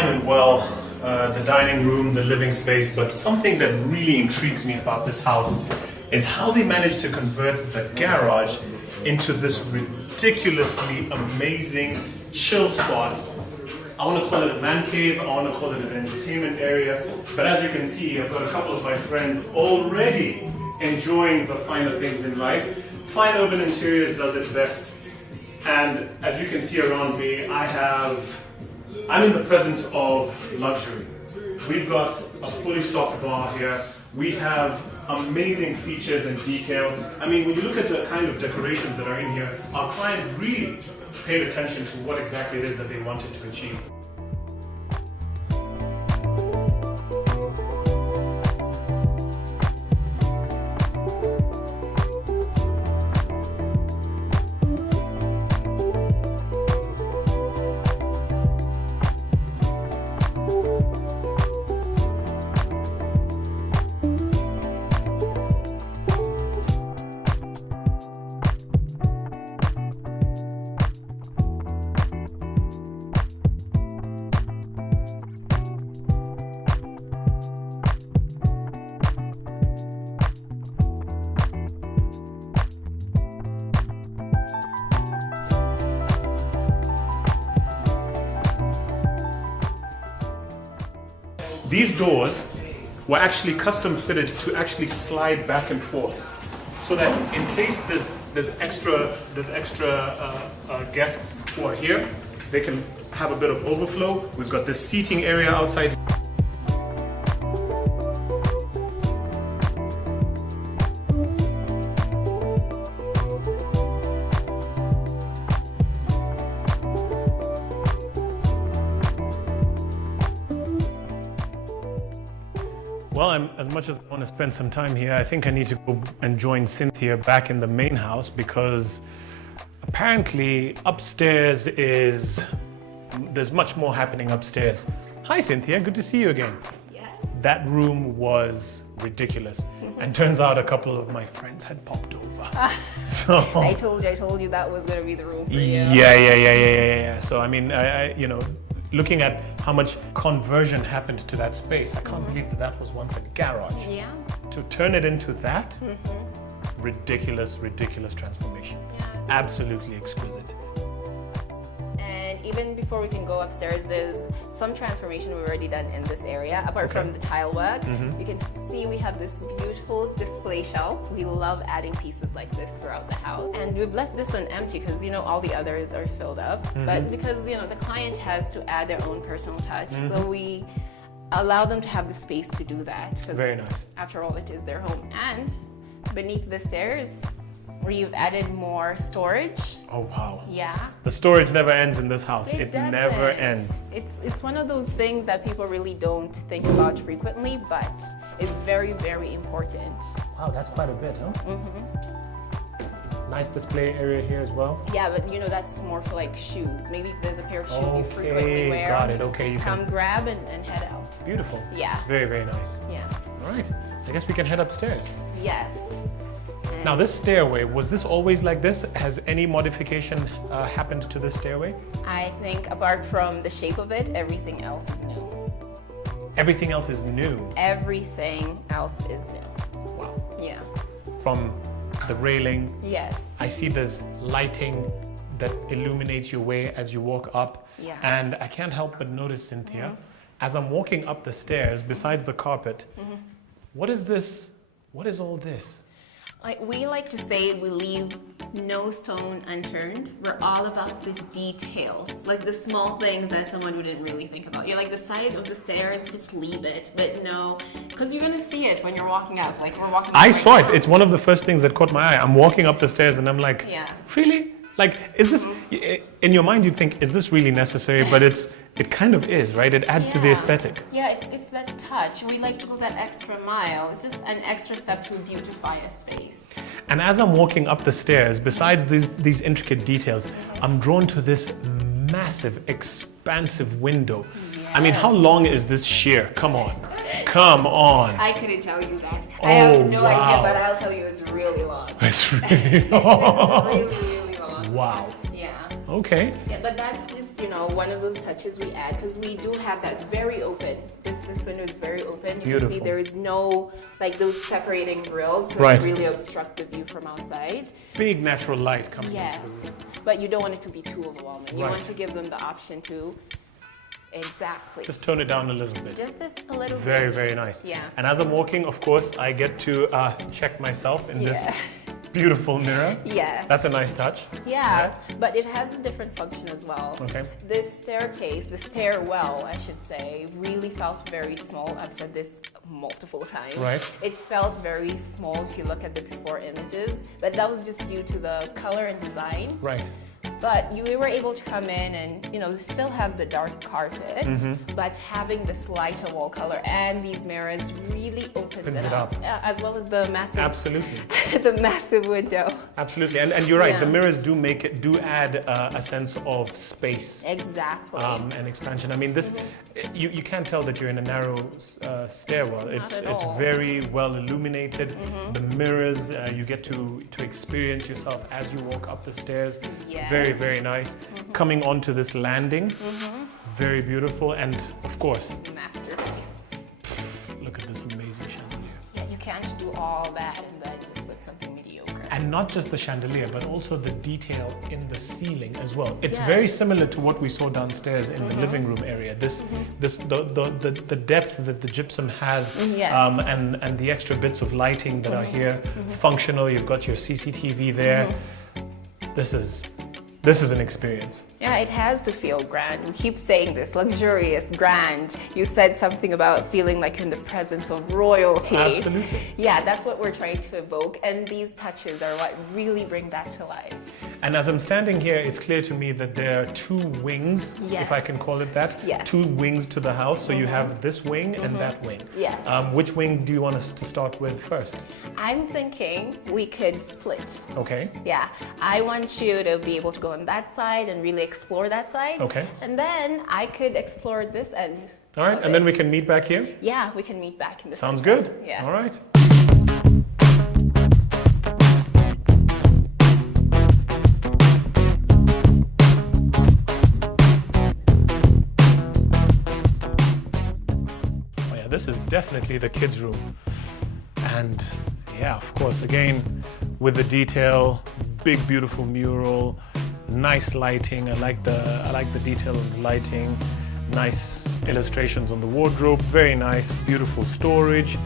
fine and well, the dining room, the living space, but something that really intrigues me about this house is how they managed to convert the garage into this ridiculously amazing chill spot. I want to call it a man cave, I want to call it an entertainment area, but as you can see, I've got a couple of my friends already enjoying the finer things in life. Fine Urban Interiors does it best, and as you can see around me, I'm in the presence of luxury. We've got a fully stocked bar here. We have amazing features and detail. I mean, when you look at the kind of decorations that are in here, our clients really paid attention to what exactly it is that they wanted to achieve. These doors were actually custom fitted to actually slide back and forth, so that in case there's extra guests who are here, they can have a bit of overflow. We've got this seating area outside. Well, as much as I want to spend some time here, I think I need to go and join Cynthia back in the main house, because apparently upstairs there's much more happening upstairs. Hi Cynthia, good to see you again. Yes. That room was ridiculous. And turns out a couple of my friends had popped over. So I told you that was going to be the room for you. Yeah. So I mean, you know, looking at how much conversion happened to that space, I can't believe that was once a garage. Yeah. To turn it into that, ridiculous transformation. Yeah. Absolutely exquisite. And even before we can go upstairs, there's some transformation we've already done in this area. Apart from the tile work, you can see we have this beautiful display shelf. We love adding pieces like this throughout the house. And we've left this one empty because, you know, all the others are filled up. But because, you know, the client has to add their own personal touch, so we allow them to have the space to do that. Very nice. After all, it is their home. And beneath the stairs, we've added more storage. Oh wow. Yeah. The storage never ends in this house. It doesn't. never ends. It's one of those things that people really don't think about frequently, but it's very, very important. Wow, that's quite a bit, huh? Nice display area here as well. Yeah, but you know, that's more for like shoes. Maybe if there's a pair of shoes you frequently wear, got it. Okay, you come grab and head out. Beautiful. Yeah. Very, very nice. Yeah. All right. I guess we can head upstairs. Yes. Now this stairway, was this always like this? Has any modification happened to this stairway? I think apart from the shape of it, everything else is new. Everything else is new? Everything else is new. Wow. Yeah. From the railing. Yes. I see there's lighting that illuminates your way as you walk up. Yeah. And I can't help but notice, Cynthia, as I'm walking up the stairs, besides the carpet, what is this? What is all this? We like to say we leave no stone unturned. We're all about the details, like the small things that someone wouldn't really think about. You're like the side of the stairs, just leave it. But no, because you're gonna see it when you're walking up. Like we're walking up I right saw now. it. It's one of the first things that caught my eye. I'm walking up the stairs and I'm like, really? Like, is this, in your mind you'd think, is this really necessary? But it kind of is, right? It adds to the aesthetic. Yeah, it's that touch. We like to go that extra mile. It's just an extra step to beautify a space. And as I'm walking up the stairs, besides these intricate details, I'm drawn to this massive, expansive window. Yes. I mean, how long is this sheer? Come on. Come on. I couldn't tell you that. I have no idea, but I'll tell you it's really long. It's really long. It's really, really long. Wow. Yeah. Okay. Yeah, but that's just, one of those touches we add because we do have that very open. This window is very open. You Beautiful. can see there is no, like those separating grills to Right. really obstruct the view from outside. Big natural light coming Yes, into the room. but you don't want it to be too overwhelming. You Right. want to give them the option to, exactly. Just tone it down a little bit. Just a little Very, bit. very nice. Yeah. And as I'm walking, of course, I get to check myself in Yeah. this beautiful mirror. Yes. That's a nice touch. Yeah, but it has a different function as well. Okay. This staircase, the stairwell, I should say, really felt very small. I've said this multiple times. Right. It felt very small if you look at the before images, but that was just due to the color and design. Right. But we were able to come in and, still have the dark carpet, but having this lighter wall color and these mirrors really opens it up. As well as the massive, Absolutely. the massive window. Absolutely. And you're right, Yeah. the mirrors do add a sense of space. Exactly. And expansion. I mean, this you can't tell that you're in a narrow stairwell. It's all. very well illuminated. The mirrors, you get to experience yourself as you walk up the stairs. Yes. Very, very nice. Coming onto this landing, very beautiful, and of course, Masterpiece. look at this amazing chandelier. Yeah, you can't do all that and then just put something mediocre. And not just the chandelier, but also the detail in the ceiling as well. It's Yes. very similar to what we saw downstairs in the living room area. The depth that the gypsum has, Yes. and the extra bits of lighting that are here, functional. You've got your CCTV there. This is an experience. Yeah, it has to feel grand. We keep saying this, luxurious, grand. You said something about feeling like you're in the presence of royalty. Absolutely. Yeah, that's what we're trying to evoke, and these touches are what really bring that to life. And as I'm standing here, it's clear to me that there are two wings, Yes. if I can call it that. Yes. Two wings to the house. So you have this wing and that wing. Yes. Which wing do you want us to start with first? I'm thinking we could split. Okay. Yeah, I want you to be able to go on that side and really explore that side. Okay. And then I could explore this end. All right, of and then it. we can meet back here? Yeah, we can meet back in the Sounds center. good. Yeah. All right. Oh yeah, this is definitely the kids' room. And yeah, of course, again, with the detail, big beautiful mural, nice lighting. I like the detail of the lighting. Nice illustrations on the wardrobe, very nice, beautiful storage.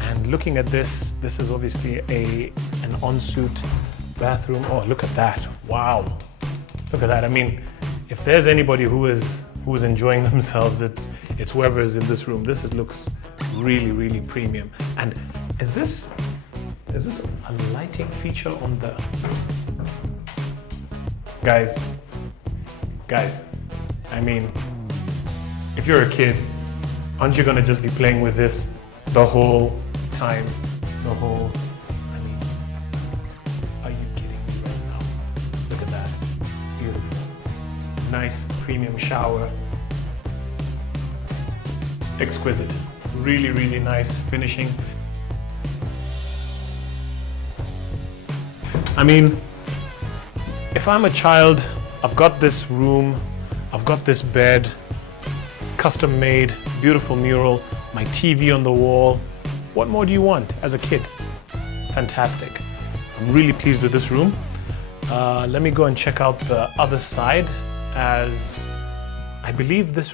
And looking at this is obviously an ensuite bathroom. Oh, look at that. Wow. Look at that. I mean, if there's anybody who is enjoying themselves, it's whoever is in this room. Looks really, really premium. And is this a lighting feature on the guys? I mean, if you're a kid, aren't you gonna just be playing with this the whole time? I mean, are you kidding me right now? Look at that. Beautiful. Nice premium shower. Exquisite. Really, really nice finishing. I mean, if I'm a child, I've got this room, I've got this bed, custom made, beautiful mural, my TV on the wall. What more do you want as a kid? Fantastic. I'm really pleased with this room. Let me go and check out the other side, as I believe this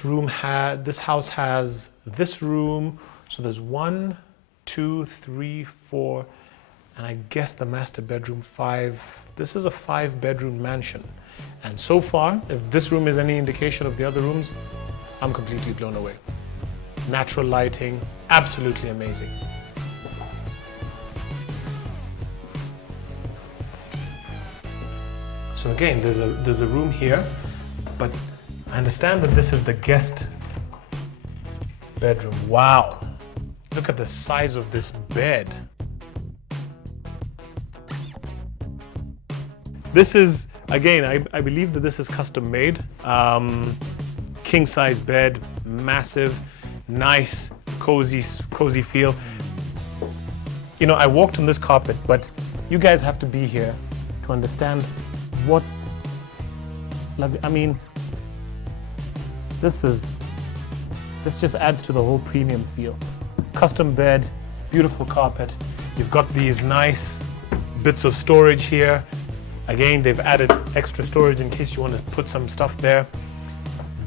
house has this room. So there's 1, 2, 3, 4, and I guess the master bedroom 5. This is a 5-bedroom mansion. And so far, if this room is any indication of the other rooms, I'm completely blown away. Natural lighting, absolutely amazing. So again, there's a room here, but I understand that this is the guest bedroom. Wow, look at the size of this bed. This is again, I believe that this is custom made. King size bed, massive, nice, cozy feel. You know, I walked on this carpet, but you guys have to be here to understand what, like, I mean, this just adds to the whole premium feel. Custom bed, beautiful carpet. You've got these nice bits of storage here. Again, they've added extra storage in case you want to put some stuff there.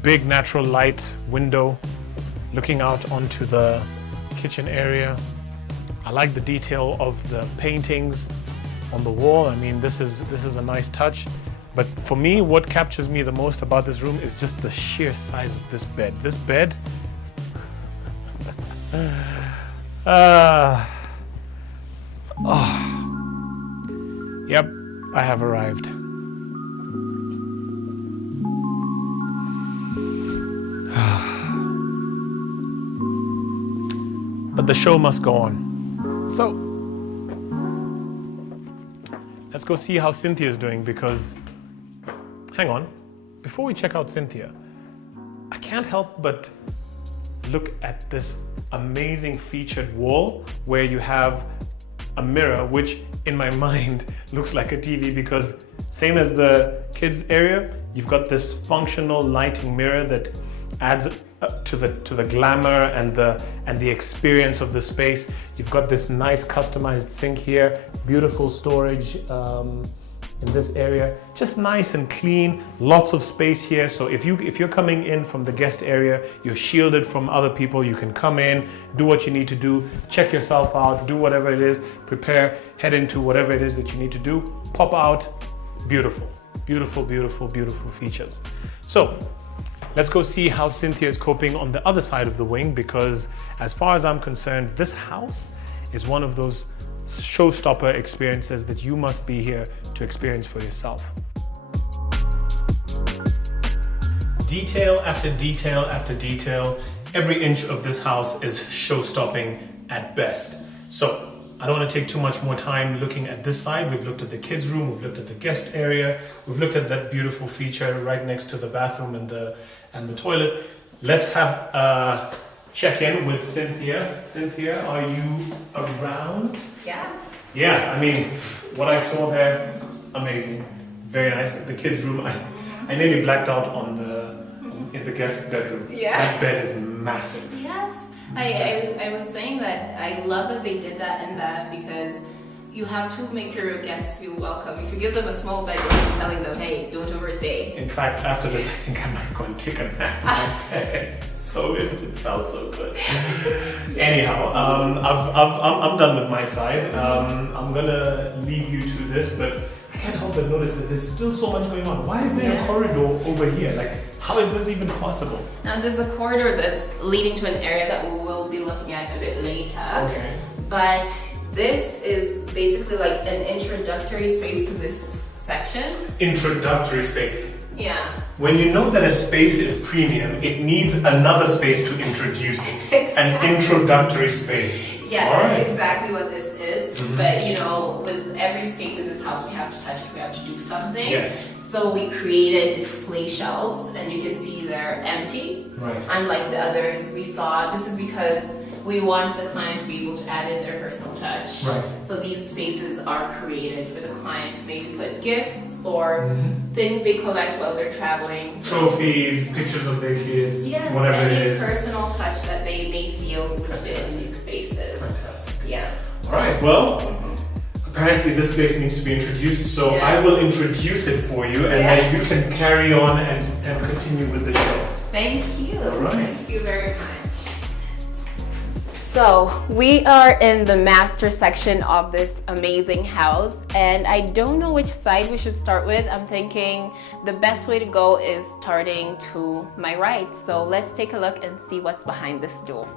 Big natural light window looking out onto the kitchen area. I like the detail of the paintings on the wall. I mean, this is a nice touch. But for me, what captures me the most about this room is just the sheer size of this bed. This bed, yep, I have arrived. But the show must go on. So, let's go see how Cynthia's doing, because, hang on, before we check out Cynthia, I can't help but look at this amazing featured wall where you have a mirror, which in my mind looks like a TV, because same as the kids area, you've got this functional lighting mirror that adds to the glamour and the experience of the space. You've got this nice customized sink here, beautiful storage in this area, just nice and clean, lots of space here. So if you're coming in from the guest area, you're shielded from other people. You can come in, do what you need to do, check yourself out, do whatever it is, prepare, head into whatever it is that you need to do, pop out. Beautiful, beautiful, beautiful, beautiful features. So let's go see how Cynthia is coping on the other side of the wing, because as far as I'm concerned, this house is one of those showstopper experiences that you must be here to experience for yourself. Detail after detail after detail, every inch of this house is show-stopping at best. So I don't want to take too much more time looking at this side. We've looked at the kids' room, we've looked at the guest area, we've looked at that beautiful feature right next to the bathroom and the toilet. Let's have a check-in with Cynthia. Cynthia, are you around? Yeah. Yeah, I mean, what I saw there, amazing, very nice. The kids' room, I nearly blacked out in the guest bedroom. Yeah. That bed is massive. Yes. I was saying that I love that they did that and that, because you have to make your guests feel welcome. If you give them a small bed, you're telling them, hey, don't overstay. In fact, after this, I think I might go and take a nap in my bed. So it felt so good. Anyhow, I'm done with my side. I'm gonna leave you to this, but I can't help but notice that there's still so much going on. Why is there a corridor over here? Like, how is this even possible? Now there's a corridor that's leading to an area that we will be looking at a bit later. Okay. But this is basically like an introductory space to this section. Introductory space. Yeah. When you know that a space is premium, it needs another space to introduce it. Exactly. An introductory space. Yeah, that's exactly what this is. Mm-hmm. But you know, with every space in this house, we have to touch it, we have to do something. Yes. So we created display shelves, and you can see they're empty. Right. Unlike the others we saw, this is because we want the client to be able to add in their personal touch. Right. So these spaces are created for the client to maybe put gifts or things they collect while they're traveling. So trophies, pictures of their kids, yes, whatever it any is. Personal touch that they may feel fit in these spaces. Fantastic. Yeah. All right. Well, apparently this place needs to be introduced, so I will introduce it for you, and then you can carry on and continue with the show. Thank you. All right. Thank you very much. So we are in the master section of this amazing house, and I don't know which side we should start with. I'm thinking the best way to go is starting to my right. So let's take a look and see what's behind this door.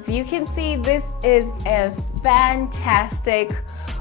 So you can see this is a fantastic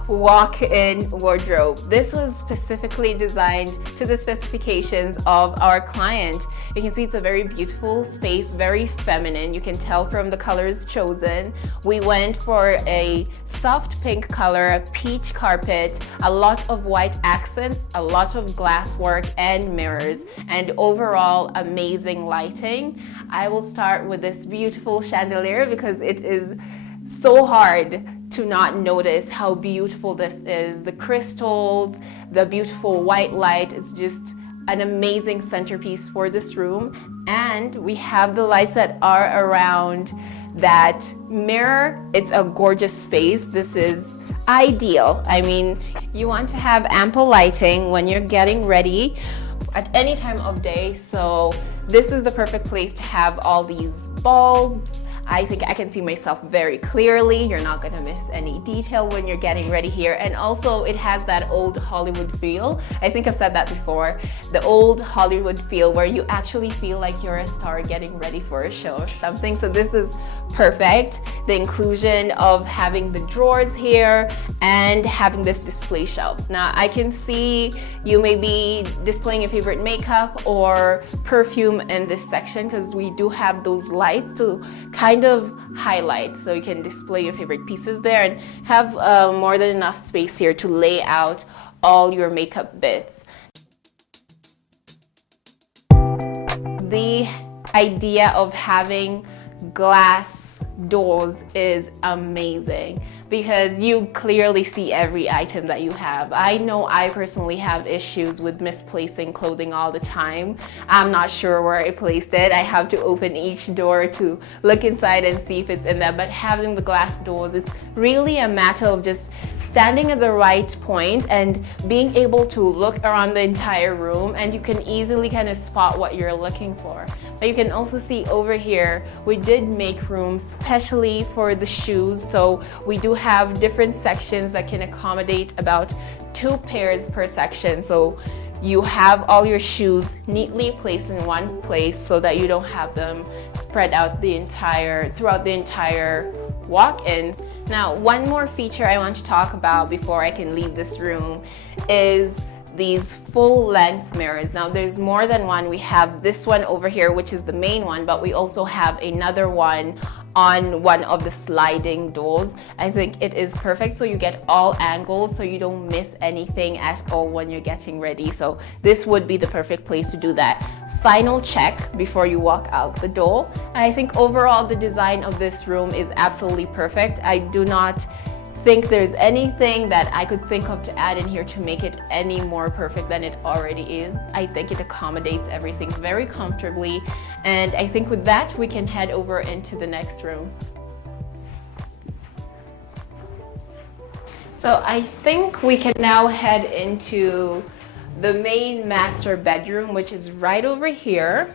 walk-in wardrobe. This was specifically designed to the specifications of our client. You can see it's a very beautiful space, very feminine. You can tell from the colors chosen. We went for a soft pink color, a peach carpet, a lot of white accents, a lot of glass work and mirrors, and overall amazing lighting. I will start with this beautiful chandelier because it is so hard to not notice how beautiful this is. The crystals, the beautiful white light, it's just an amazing centerpiece for this room. And we have the lights that are around that mirror. It's a gorgeous space. This is ideal. I mean, you want to have ample lighting when you're getting ready at any time of day. So this is the perfect place to have all these bulbs. I think I can see myself very clearly. You're not gonna miss any detail when you're getting ready here. And also it has that old Hollywood feel. I think I've said that before. The old Hollywood feel where you actually feel like you're a star getting ready for a show or something. So this is perfect. The inclusion of having the drawers here and having this display shelves. Now I can see you may be displaying your favorite makeup or perfume in this section because we do have those lights to kind of highlight, so you can display your favorite pieces there and have more than enough space here to lay out all your makeup bits. The idea of having glass doors is amazing because you clearly see every item that you have. I know I personally have issues with misplacing clothing all the time. I'm not sure where I placed it. I have to open each door to look inside and see if it's in there. But having the glass doors, it's really a matter of just standing at the right point and being able to look around the entire room, and you can easily kind of spot what you're looking for. But you can also see over here, we did make room specially for the shoes. So we do have different sections that can accommodate about 2 pairs per section. So you have all your shoes neatly placed in one place so that you don't have them spread out throughout the entire walk-in. Now, one more feature I want to talk about before I can leave this room is these full-length mirrors. Now there's more than one. We have this one over here, which is the main one, but we also have another one on one of the sliding doors. I think it is perfect, so you get all angles, so you don't miss anything at all when you're getting ready. So this would be the perfect place to do that final check before you walk out the door. And I think overall the design of this room is absolutely perfect. I do not think there's anything that I could think of to add in here to make it any more perfect than it already is. I think it accommodates everything very comfortably, and I think with that we can head over into the next room. So I think we can now head into the main master bedroom, which is right over here.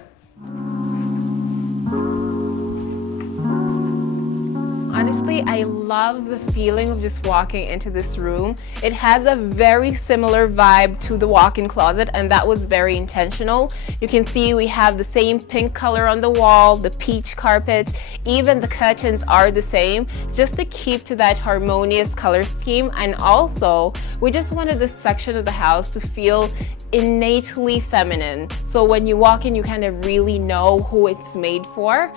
Honestly, I love the feeling of just walking into this room. It has a very similar vibe to the walk-in closet, and that was very intentional. You can see we have the same pink color on the wall, the peach carpet, even the curtains are the same, just to keep to that harmonious color scheme. And also, we just wanted this section of the house to feel innately feminine. So when you walk in, you kind of really know who it's made for.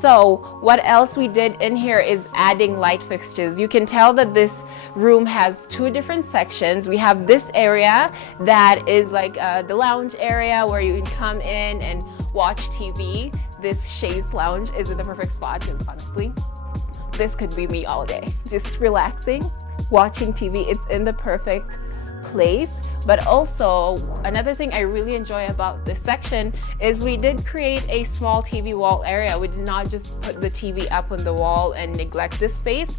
So what else we did in here is adding light fixtures. You can tell that this room has 2 different sections. We have this area that is like the lounge area where you can come in and watch TV. This chaise lounge is in the perfect spot because honestly, this could be me all day. Just relaxing, watching TV. It's in the perfect place. But also, another thing I really enjoy about this section is we did create a small TV wall area. We did not just put the TV up on the wall and neglect this space.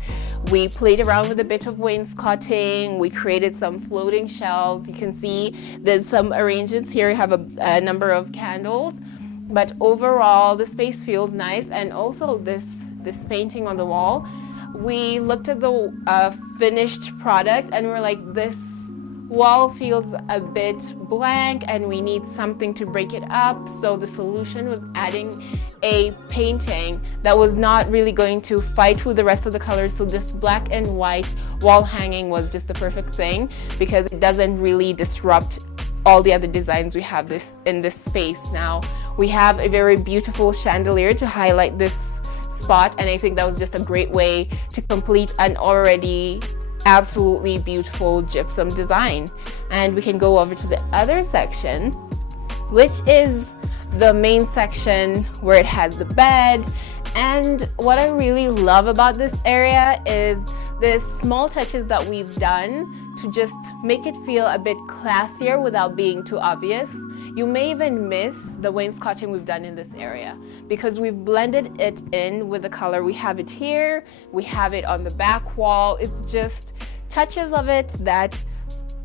We played around with a bit of wainscoting. We created some floating shelves. You can see there's some arrangements here. You have a number of candles. But overall, the space feels nice. And also this painting on the wall, we looked at the finished product and we're like, this wall feels a bit blank and we need something to break it up. So the solution was adding a painting that was not really going to fight with the rest of the colors. So this black and white wall hanging was just the perfect thing because it doesn't really disrupt all the other designs we have in this space. Now we have a very beautiful chandelier to highlight this spot, and I think that was just a great way to complete an already absolutely beautiful gypsum design. And we can go over to the other section, which is the main section where it has the bed. And what I really love about this area is the small touches that we've done to just make it feel a bit classier without being too obvious. You may even miss the wainscoting we've done in this area because we've blended it in with the color. We have it here, we have it on the back wall. It's just touches of it that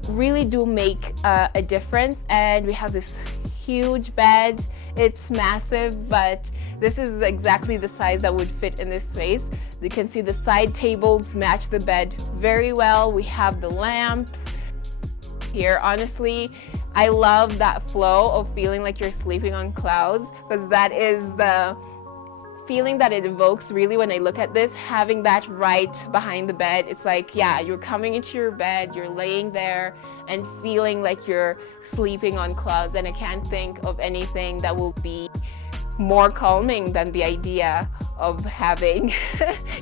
really do make a difference. And we have this huge bed. It's massive, but this is exactly the size that would fit in this space. You can see the side tables match the bed very well. We have the lamps here. Honestly, I love that flow of feeling like you're sleeping on clouds, because that is the feeling that it evokes really when I look at this. Having that right behind the bed, it's like, yeah, you're coming into your bed, you're laying there and feeling like you're sleeping on clouds. And I can't think of anything that will be more calming than the idea of having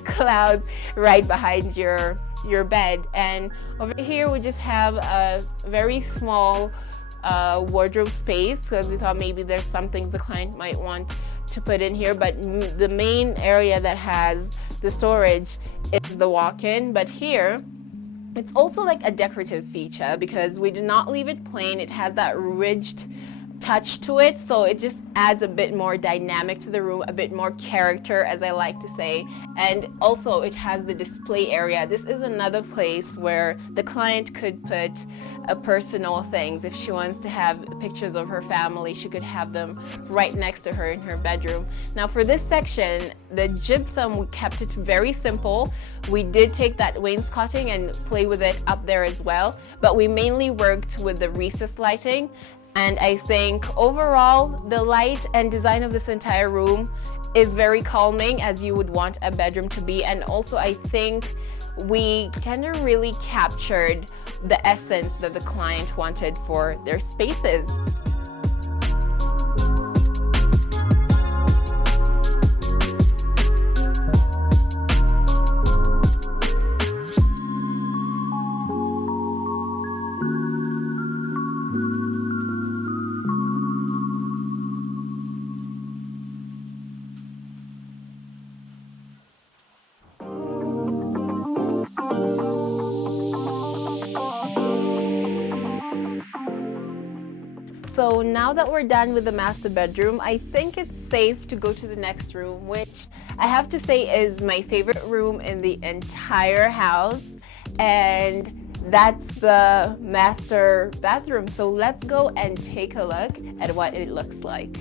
clouds right behind your bed. And over here we just have a very small wardrobe space because we thought maybe there's some things the client might want to put in here, but the main area that has the storage is the walk-in. But here it's also like a decorative feature because we do not leave it plain. It has that ridged touch to it, so it just adds a bit more dynamic to the room, a bit more character, as I like to say. And also it has the display area. This is another place where the client could put personal things. If she wants to have pictures of her family, she could have them right next to her in her bedroom. Now for this section, the gypsum, we kept it very simple. We did take that wainscoting and play with it up there as well, but we mainly worked with the recessed lighting. And I think overall, the light and design of this entire room is very calming, as you would want a bedroom to be. And also, I think we kind of really captured the essence that the client wanted for their spaces. So now that we're done with the master bedroom, I think it's safe to go to the next room, which I have to say is my favorite room in the entire house, and that's the master bathroom. So let's go and take a look at what it looks like.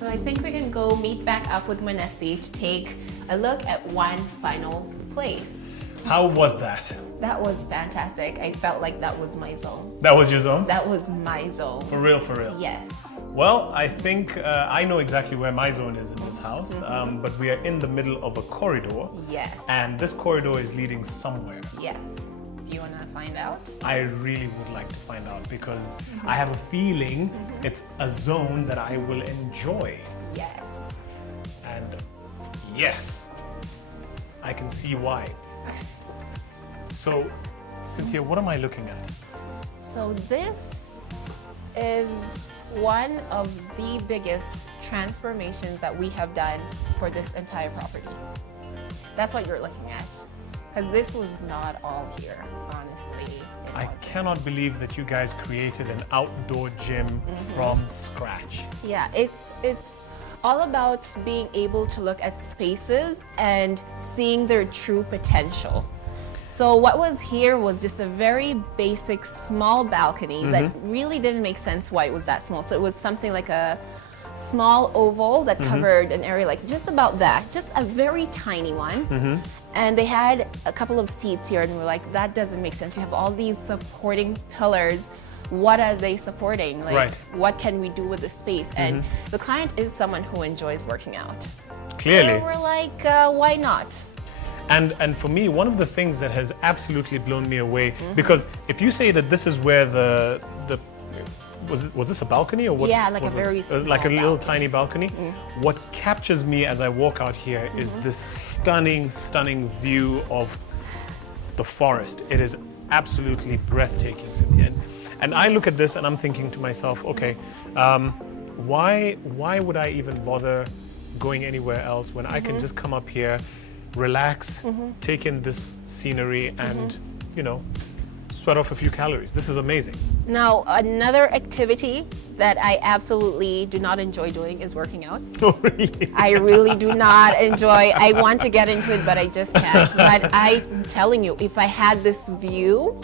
I think we can go meet back up with Manesi to take a look at one final place. How was that? That was fantastic. I felt like that was my zone. That was your zone? That was my zone. For real, for real? Yes. Well, I think I know exactly where my zone is in this house, but we are in the middle of a corridor. Yes. And this corridor is leading somewhere. Yes. Do you want to find out? I really would like to find out because I have a feeling it's a zone that I will enjoy. Yes. And yes, I can see why. So, Cynthia, what am I looking at? So this is one of the biggest transformations that we have done for this entire property. That's what you're looking at. Because this was not all here, honestly. I cannot believe that you guys created an outdoor gym from scratch. Yeah, it's all about being able to look at spaces and seeing their true potential. So what was here was just a very basic small balcony that really didn't make sense why it was that small. So it was something like a small oval that covered an area like just about that, just a very tiny one. And they had a couple of seats here and we're like, that doesn't make sense. You have all these supporting pillars. What are they supporting? Like, what can we do with the space? And the client is someone who enjoys working out. Clearly. So we're like, why not? And for me, one of the things that has absolutely blown me away, because if you say that this is where the was this a balcony or what? Yeah, like what a very small like a little balcony. tiny balcony. What captures me as I walk out here is this stunning stunning view of the forest. It is absolutely breathtaking, Cynthia. And I look at this and I'm thinking to myself, okay, why would I even bother going anywhere else when I can just come up here, relax, take in this scenery and, you know, sweat off a few calories. This is amazing. Now, another activity that I absolutely do not enjoy doing is working out. Oh, really? I really do not enjoy. I want to get into it, but I just can't. But I'm telling you, if I had this view,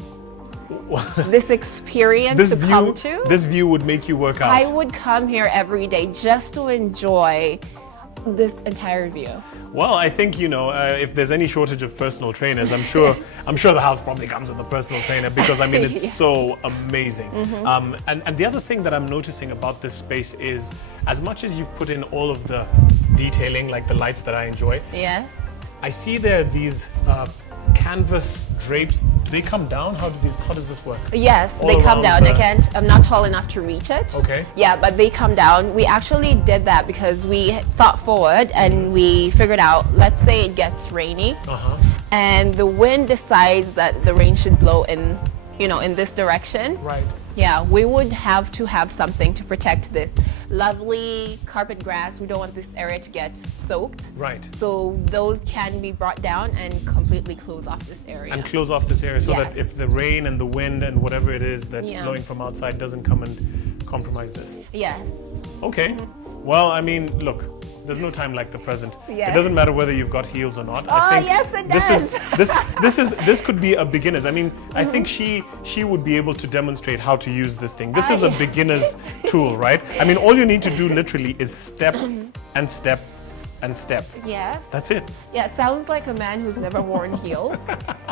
this experience to come to, this view would make you work out. I would come here every day just to enjoy this entire view. Well, I think, you know, if there's any shortage of personal trainers, I'm sure the house probably comes with a personal trainer because, I mean, it's so amazing. And the other thing that I'm noticing about this space is, as much as you've put in all of the detailing, like the lights that I enjoy, yes, I see there are these canvas drapes. Do they come down? How does this work? Yes, All they come around down. I'm not tall enough to reach it. Okay. Yeah, but they come down. We actually did that because we thought forward and we figured out, let's say it gets rainy and the wind decides that the rain should blow in, you know, in this direction. Right. Yeah, we would have to have something to protect this lovely carpet grass. We don't want this area to get soaked. Right. So those can be brought down and completely close off this area. And close off this area so that if the rain and the wind and whatever it is that's blowing from outside doesn't come and compromise this. Yes. Okay. Well, I mean, look, there's no time like the present. Yes. It doesn't matter whether you've got heels or not. Oh, I think yes, it does. this could be a beginner's. I mean, I think she would be able to demonstrate how to use this thing. This is a beginner's tool, right? I mean, all you need to do literally is step and step and step. Yes. That's it. Yeah, sounds like a man who's never worn heels.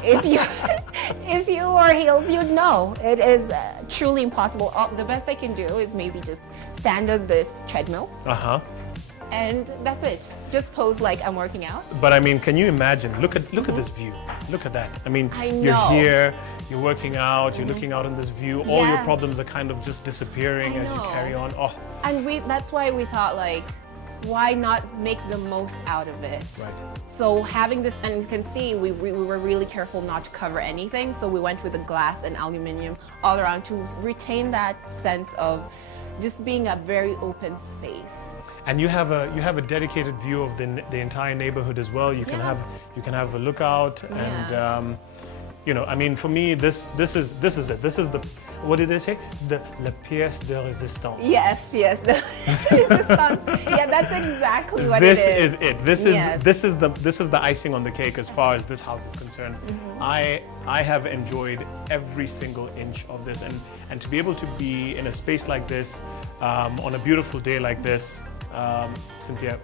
If you wore heels, you'd know. It is truly impossible. The best I can do is maybe just stand on this treadmill. And that's it. Just pose like I'm working out. But I mean, can you imagine? Look at this view. Look at that. I mean, you're here, you're working out, you're looking out on this view. All your problems are kind of just disappearing as you carry on. Oh. And that's why we thought, like, why not make the most out of it? Right. So having this, and you can see we were really careful not to cover anything. So we went with the glass and aluminum all around to retain that sense of just being a very open space. And you have a dedicated view of the entire neighborhood as well. You can have a lookout, and you know, I mean, for me, this is it. This is the, what did they say? The la pièce de résistance. Yes, the resistance. Yeah, that's exactly what this it is. This is it. This is the icing on the cake as far as this house is concerned. I have enjoyed every single inch of this, and to be able to be in a space like this on a beautiful day like this. Cynthia,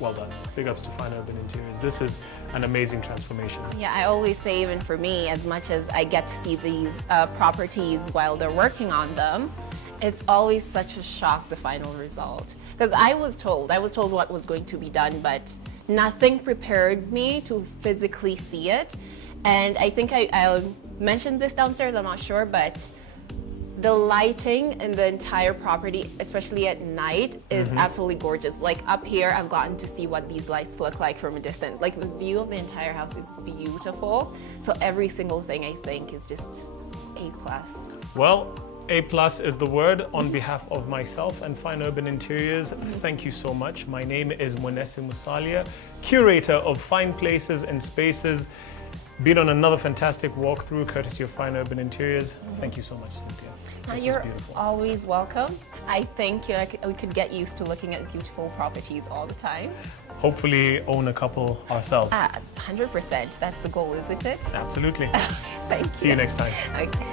well done. Big ups to Fine Urban Interiors. This is an amazing transformation. Yeah, I always say, even for me, as much as I get to see these properties while they're working on them, It's always such a shock, the final result. Because I was told what was going to be done, but nothing prepared me to physically see it. And I think I mentioned this downstairs, I'm not sure, but the lighting in the entire property, especially at night, is absolutely gorgeous. Like up here, I've gotten to see what these lights look like from a distance. Like the view of the entire house is beautiful. So every single thing I think is just A+. Well, A+ is the word on behalf of myself and Fine Urban Interiors. Thank you so much. My name is Mwenesi Musalia, curator of Fine Places and Spaces. Been on another fantastic walkthrough courtesy of Fine Urban Interiors. Thank you so much, Cynthia. You're always welcome. I think we could get used to looking at beautiful properties all the time. Hopefully own a couple ourselves. 100%. That's the goal, isn't it? Absolutely. Thank you. See you next time. Okay.